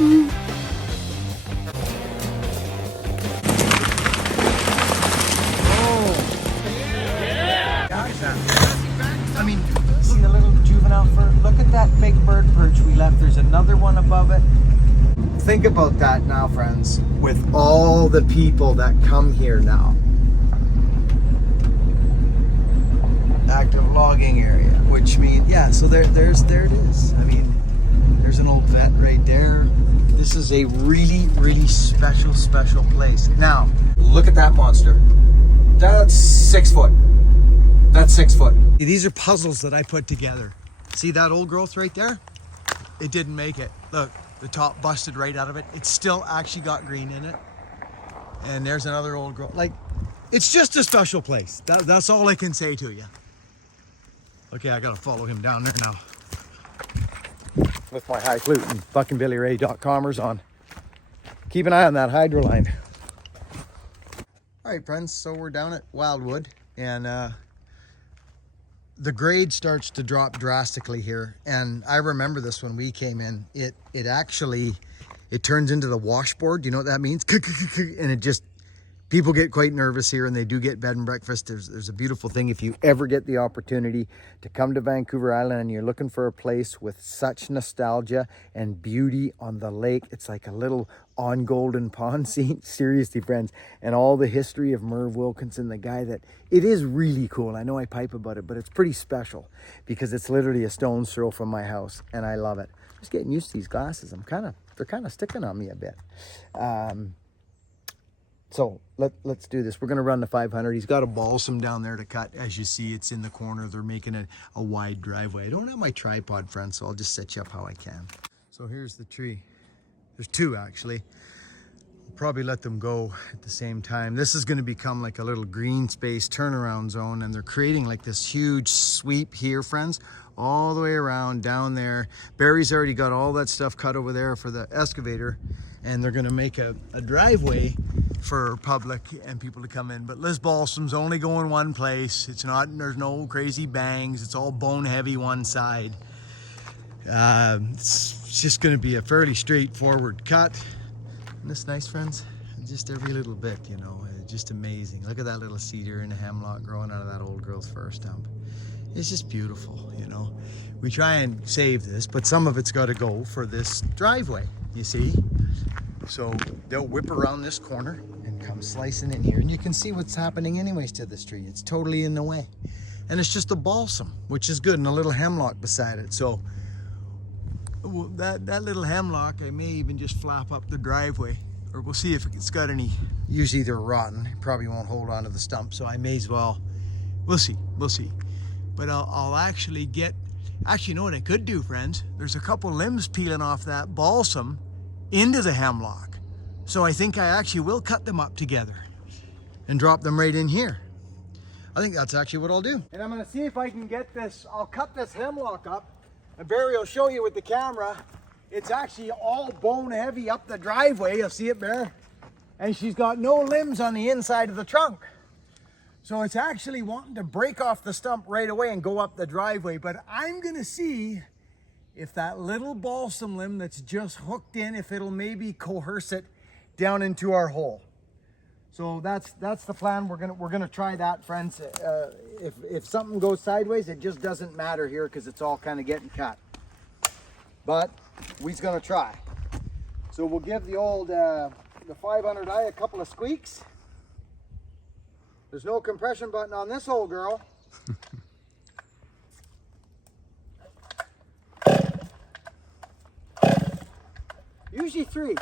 I mean, see the little juvenile fur? Look at that big bird perch we left. There's another one above it. Think about that now, friends, with all the people that come here now. Active logging area, which means, yeah, so there it is. I mean, there's an old vet right there. This is a really, really special place. Now, look at that monster. That's 6 foot. That's 6 foot. These are puzzles that I put together. See that old growth right there? It didn't make it. Look, the top busted right out of it. It's still actually got green in it. And there's another old growth. Like, it's just a special place. That's all I can say to you. Okay, I gotta follow him down there now. With my high flute and fucking BillyRay.comers on. Keep an eye on that hydro line. All right, friends, so we're down at Wildwood, and the grade starts to drop drastically here. And I remember this when we came in. It actually turns into the washboard. Do you know what that means? And it just, people get quite nervous here, and they do get bed and breakfast. There's a beautiful thing. If you ever get the opportunity to come to Vancouver Island and you're looking for a place with such nostalgia and beauty on the lake, it's like a little on Golden Pond scene. Seriously, friends. And all the history of Merv Wilkinson, the guy that, it is really cool. I know I pipe about it, but it's pretty special because it's literally a stone's throw from my house, and I love it. Just getting used to these glasses. They're kind of sticking on me a bit. So let's do this. We're going to run the 500. He's got a balsam down there to cut. As you see, it's in the corner. They're making a wide driveway. I don't have my tripod, friends, so I'll just set you up how I can. So here's the tree. There's two, actually. I'll probably let them go at the same time. This is going to become like a little green space turnaround zone, and they're creating like this huge sweep here, friends, all the way around down there. Barry's already got all that stuff cut over there for the excavator, and they're going to make a driveway for public and people to come in. But Liz Balsam's only going one place. It's not, there's no crazy bangs. It's all bone heavy one side. It's just going to be a fairly straightforward cut. Isn't this nice, friends? Just every little bit, you know, just amazing. Look at that little cedar and a hemlock growing out of that old growth fir stump. It's just beautiful, you know. We try and save this, but some of it's got to go for this driveway, you see. So they'll whip around this corner and come slicing in here. And you can see what's happening anyways to this tree. It's totally in the way. And it's just a balsam, which is good, and a little hemlock beside it. So that little hemlock, I may even just flap up the driveway, or we'll see if it's got any. Usually they're rotten. It probably won't hold on to the stump, so I may as well. We'll see. But I'll actually you know what I could do, friends? There's a couple limbs peeling off that balsam into the hemlock. So I think I actually will cut them up together and drop them right in here. I think that's actually what I'll do. And I'm gonna see if I can get this, I'll cut this hemlock up, and Barry will show you with the camera. It's actually all bone heavy up the driveway. You'll see it, Bear. And she's got no limbs on the inside of the trunk. So it's actually wanting to break off the stump right away and go up the driveway. But I'm gonna see if that little balsam limb that's just hooked in, if it'll maybe coerce it down into our hole. So that's the plan. We're gonna try that, friends. If something goes sideways, it just doesn't matter here because it's all kind of getting cut. But we're gonna try. So we'll give the old the 500i a couple of squeaks. There's no compression button on this old girl. Usually 3.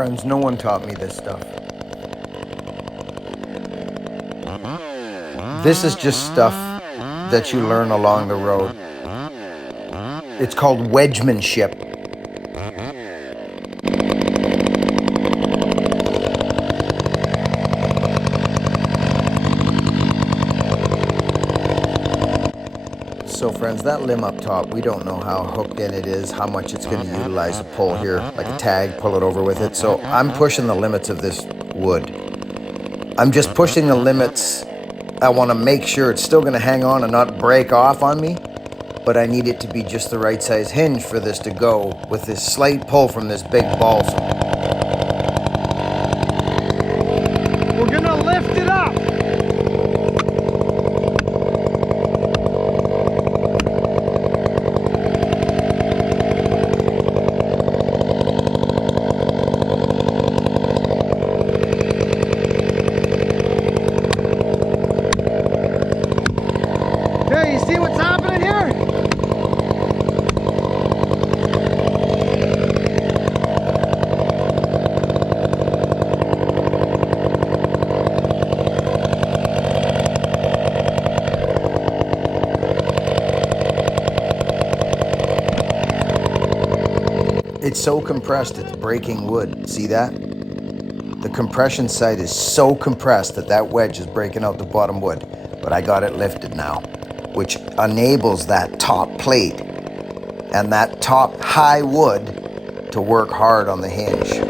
friends, no one taught me this stuff. This is just stuff that you learn along the road. It's called wedgemanship. So friends, that limb up top, we don't know how hooked in it is, how much it's going to utilize a pull here, like a tag, pull it over with it. So I'm pushing the limits of this wood. I'm just pushing the limits. I want to make sure it's still going to hang on and not break off on me, but I need it to be just the right size hinge for this to go with this slight pull from this big balsam. We're going to lift it up. Okay, you see what's happening here? It's so compressed, it's breaking wood. See that? The compression side is so compressed that that wedge is breaking out the bottom wood. But I got it lifted now, which enables that top plate and that top high wood to work hard on the hinge.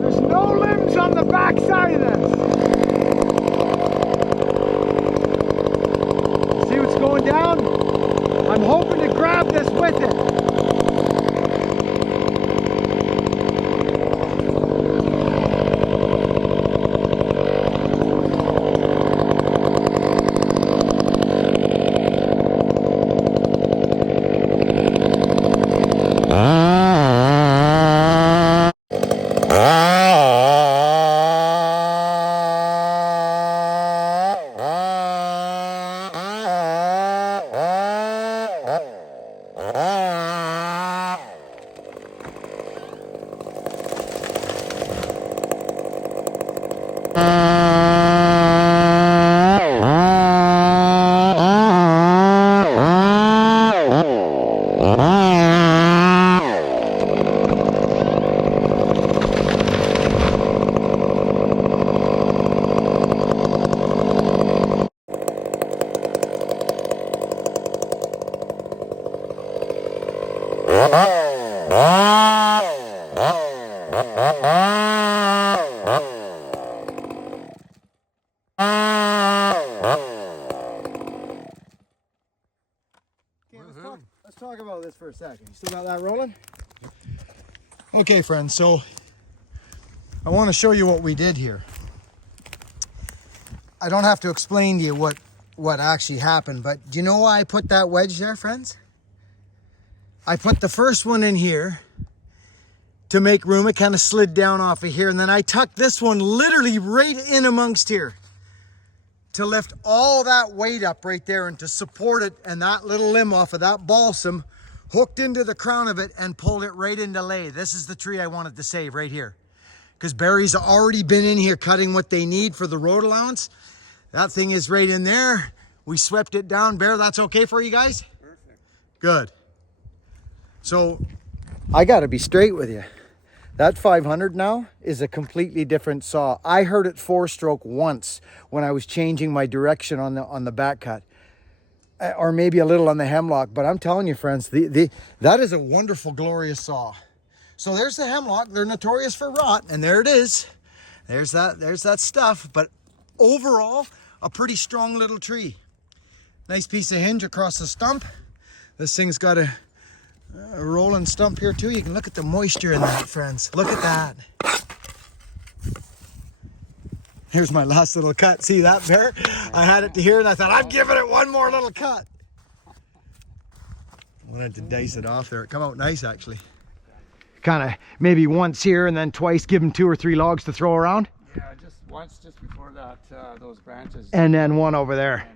There's no limbs on the back side of this. See what's going down? I'm hoping to grab this with it. about this for a second. You still got that rolling? Okay, friends, so I want to show you what we did here. I don't have to explain to you what actually happened, but do you know why I put that wedge there, friends? I put the first one in here to make room. It kind of slid down off of here, and then I tucked this one literally right in amongst here to lift all that weight up right there and to support it, and that little limb off of that balsam hooked into the crown of it and pulled it right into lay. This is the tree I wanted to save right here, because Barry's already been in here cutting what they need for the road allowance. That thing is right in there. We swept it down. Bear, that's okay for you guys? Perfect. Good. So I got to be straight with you. That 500 now is a completely different saw. I heard it 4-stroke once when I was changing my direction on the back cut, or maybe a little on the hemlock. But I'm telling you, friends, that is a wonderful, glorious saw. So there's the hemlock. They're notorious for rot, and there it is. There's that stuff. But overall, a pretty strong little tree. Nice piece of hinge across the stump. This thing's got a rolling stump here too. You can look at the moisture in that, friends. Look at that. Here's my last little cut. See that, Bear? I had it to here and I thought I'd give it one more little cut. Wanted to dice it off there. It come out nice, actually. Kind of maybe once here and then twice, give them 2 or 3 logs to throw around. Yeah, just once, just before that, those branches. And then one over there.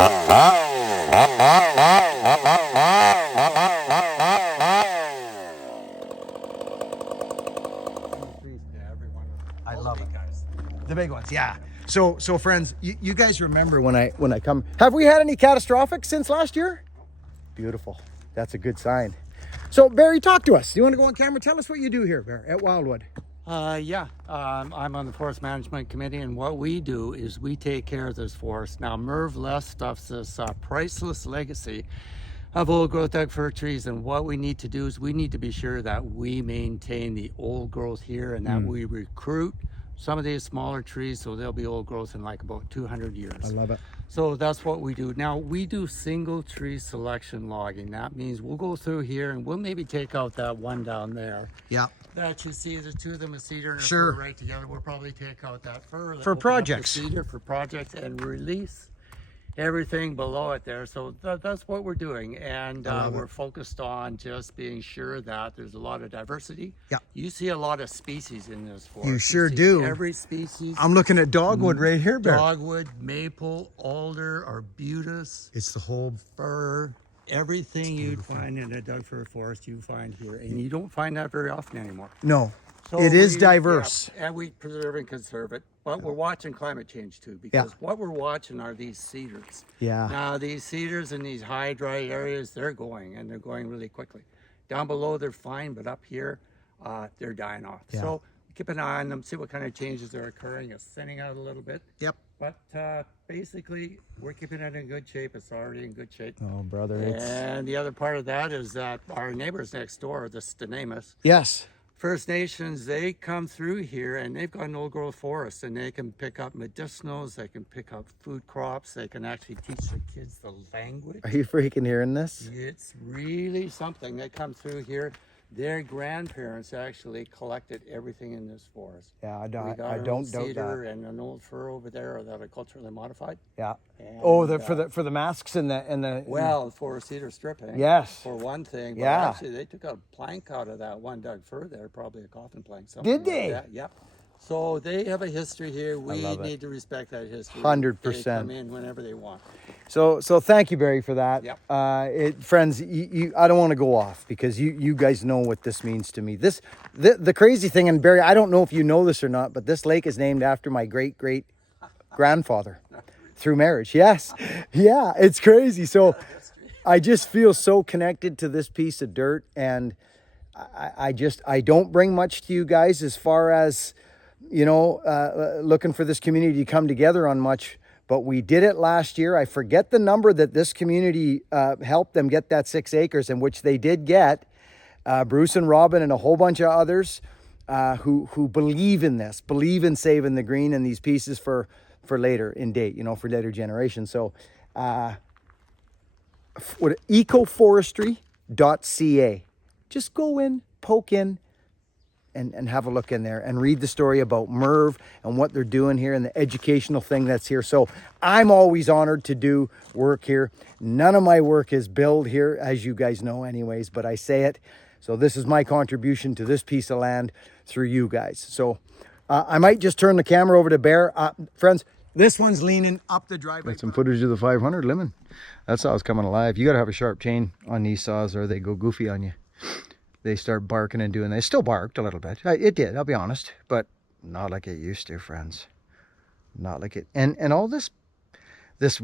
I love it. The big ones, yeah. So friends, you guys remember when I come, have we had any catastrophic since last year? Beautiful. That's a good sign. So Barry, talk to us. You want to go on camera? Tell us what you do here, Barry, at Wildwood. I'm on the Forest Management Committee, and what we do is we take care of this forest. Now, Merv left stuff this priceless legacy of old growth Doug fir trees, and what we need to do is we need to be sure that we maintain the old growth here and that we recruit some of these smaller trees so they'll be old growth in like about 200 years. I love it. So that's what we do. Now, we do single tree selection logging. That means we'll go through here and we'll maybe take out that one down there. Yeah. That you see, the two of them, a cedar and a Sure. fir right together. We'll probably take out that fir. For open up the projects. Cedar for projects and release everything below it there. So that's what we're doing. And we're focused on just being sure that there's a lot of diversity. Yeah. You see a lot of species in this forest. You sure see do. Every species. I'm looking at dogwood right here, Barry. Dogwood, maple, alder, arbutus, It's the whole, fir, everything you'd find in a Doug fir forest you find here. And you don't find that very often anymore. no, So it is we- diverse. yeah, and we preserve and conserve it, but we're watching climate change too, because what we're watching are these cedars. Yeah. Now these cedars in these high dry areas, they're going, and they're going really quickly. Down below they're fine, but up here they're dying off. Yeah. So keep an eye on them, see what kind of changes are occurring. It's thinning out a little bit. Yep. But basically, we're keeping it in good shape. It's already in good shape. Oh, brother, it's... And the other part of that is that our neighbors next door, the Stenamus, Yes. First Nations, they come through here and they've got an old growth forest, and they can pick up medicinals, they can pick up food crops, they can actually teach their kids the language. Are you freaking hearing this? It's really something. They come through here. Their grandparents actually collected everything in this forest. Yeah, I We don't, got I an don't old doubt cedar that. and an old fir over there that are culturally modified. Yeah. And, Oh, for the masks and the well, for cedar stripping. Yes. For one thing. But Yeah. actually, they took a plank out of that one Doug fir there, probably a coffin plank. Did they? Like that. Yep. So they have a history here. We love it. need to respect that history. 100%. They come in whenever they want. So thank you, Barry, for that. Yep. Friends, I don't want to go off because you guys know what this means to me. The crazy thing, and Barry, I don't know if you know this or not, but this lake is named after my great grandfather through marriage. Yes, yeah, it's crazy. So I just feel so connected to this piece of dirt, and I don't bring much to you guys as far as looking for this community to come together on much. But we did it last year. I forget the number that this community helped them get that 6 acres, and which they did get. Bruce and Robin and a whole bunch of others who believe in this, believe in saving the green and these pieces for later in date, for later generations. So ecoforestry.ca. Just go in, poke in, and have a look in there and read the story about Merv and what they're doing here and the educational thing that's here. So I'm always honored to do work here. None of my work is billed here, as you guys know anyways, but I say it. So this is my contribution to this piece of land through you guys. So I might just turn the camera over to Bear. Friends, this one's leaning up the driveway. Got some footage of the 500 lemon. That saw's coming alive. You got to have a sharp chain on these saws or they go goofy on you. They start barking and doing. They still barked a little bit. It did, I'll be honest, but not like it used to, friends. Not like it. And all this it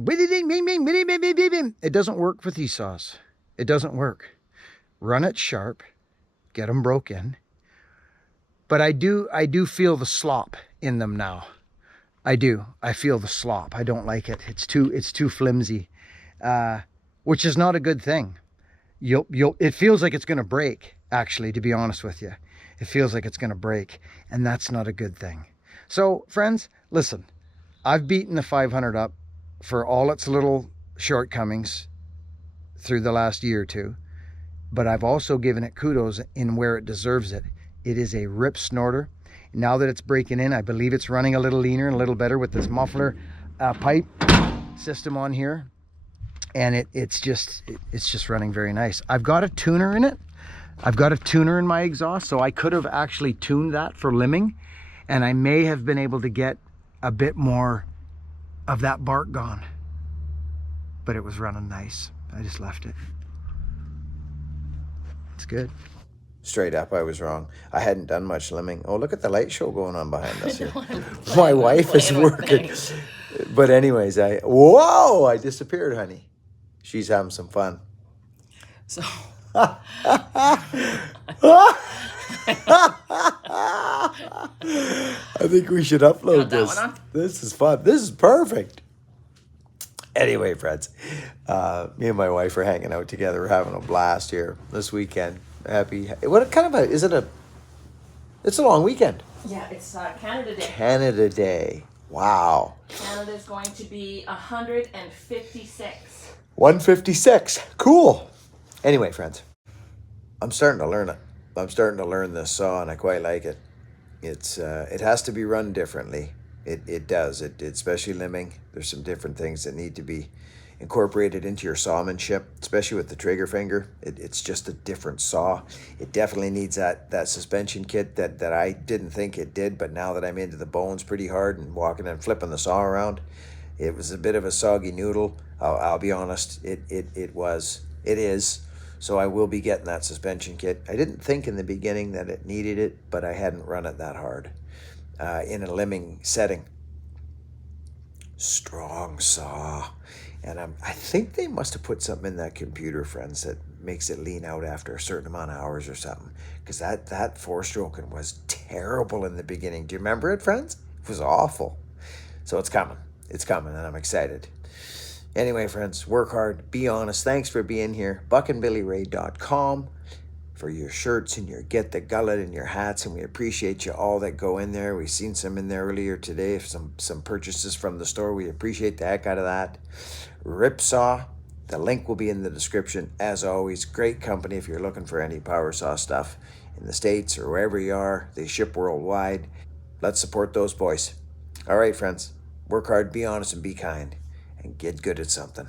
doesn't work with these saws. It doesn't work. Run it sharp, get them broke in. But I do feel the slop in them now. I do. I feel the slop. I don't like it. It's too flimsy, which is not a good thing. It feels like it's going to break. Actually, to be honest with you, it feels like it's going to break, and that's not a good thing. So friends, listen, I've beaten the 500 up for all its little shortcomings through the last year or two, but I've also given it kudos in where it deserves it. It is a rip snorter. Now that it's breaking in, I believe it's running a little leaner and a little better with this muffler pipe system on here, and it's just running very nice. I've got a tuner in it. I've got a tuner in my exhaust, so I could have actually tuned that for limbing, and I may have been able to get a bit more of that bark gone. but it was running nice. I just left it. It's good. Straight up, I was wrong. I hadn't done much limbing. Oh, look at the light show going on behind us here. My wife is working. But anyways, whoa, I disappeared, honey. She's having some fun. So I think we should upload that this. one on? This is fun. This is perfect. Anyway, friends, me and my wife are hanging out together. We're having a blast here this weekend. What kind of it's a long weekend. yeah, it's Canada Day. Canada Day. Wow. Canada's going to be 156. 156. Cool. Anyway, friends, I'm starting to learn it. I'm starting to learn this saw, and I quite like it. It has to be run differently. It does. Especially limbing. There's some different things that need to be incorporated into your sawmanship, especially with the trigger finger. It's just a different saw. It definitely needs that suspension kit that I didn't think it did, but now that I'm into the bones pretty hard and walking and flipping the saw around, it was a bit of a soggy noodle. I'll be honest. It is. So I will be getting that suspension kit. I didn't think in the beginning that it needed it, but I hadn't run it that hard in a limbing setting. Strong saw. And I think they must have put something in that computer, friends, that makes it lean out after a certain amount of hours or something. Because that four-stroking was terrible in the beginning. Do you remember it, friends? It was awful. So it's coming. It's coming, and I'm excited. Anyway, friends, work hard, be honest. Thanks for being here. buckandbillyray.com for your shirts and your Get the Gullet and your hats, and we appreciate you all that go in there. We've seen some in there earlier today, some purchases from the store. We appreciate the heck out of that. Ripsaw, the link will be in the description. As always, great company if you're looking for any power saw stuff in the States or wherever you are. They ship worldwide. Let's support those boys. All right, friends, work hard, be honest, and be kind. And get good at something.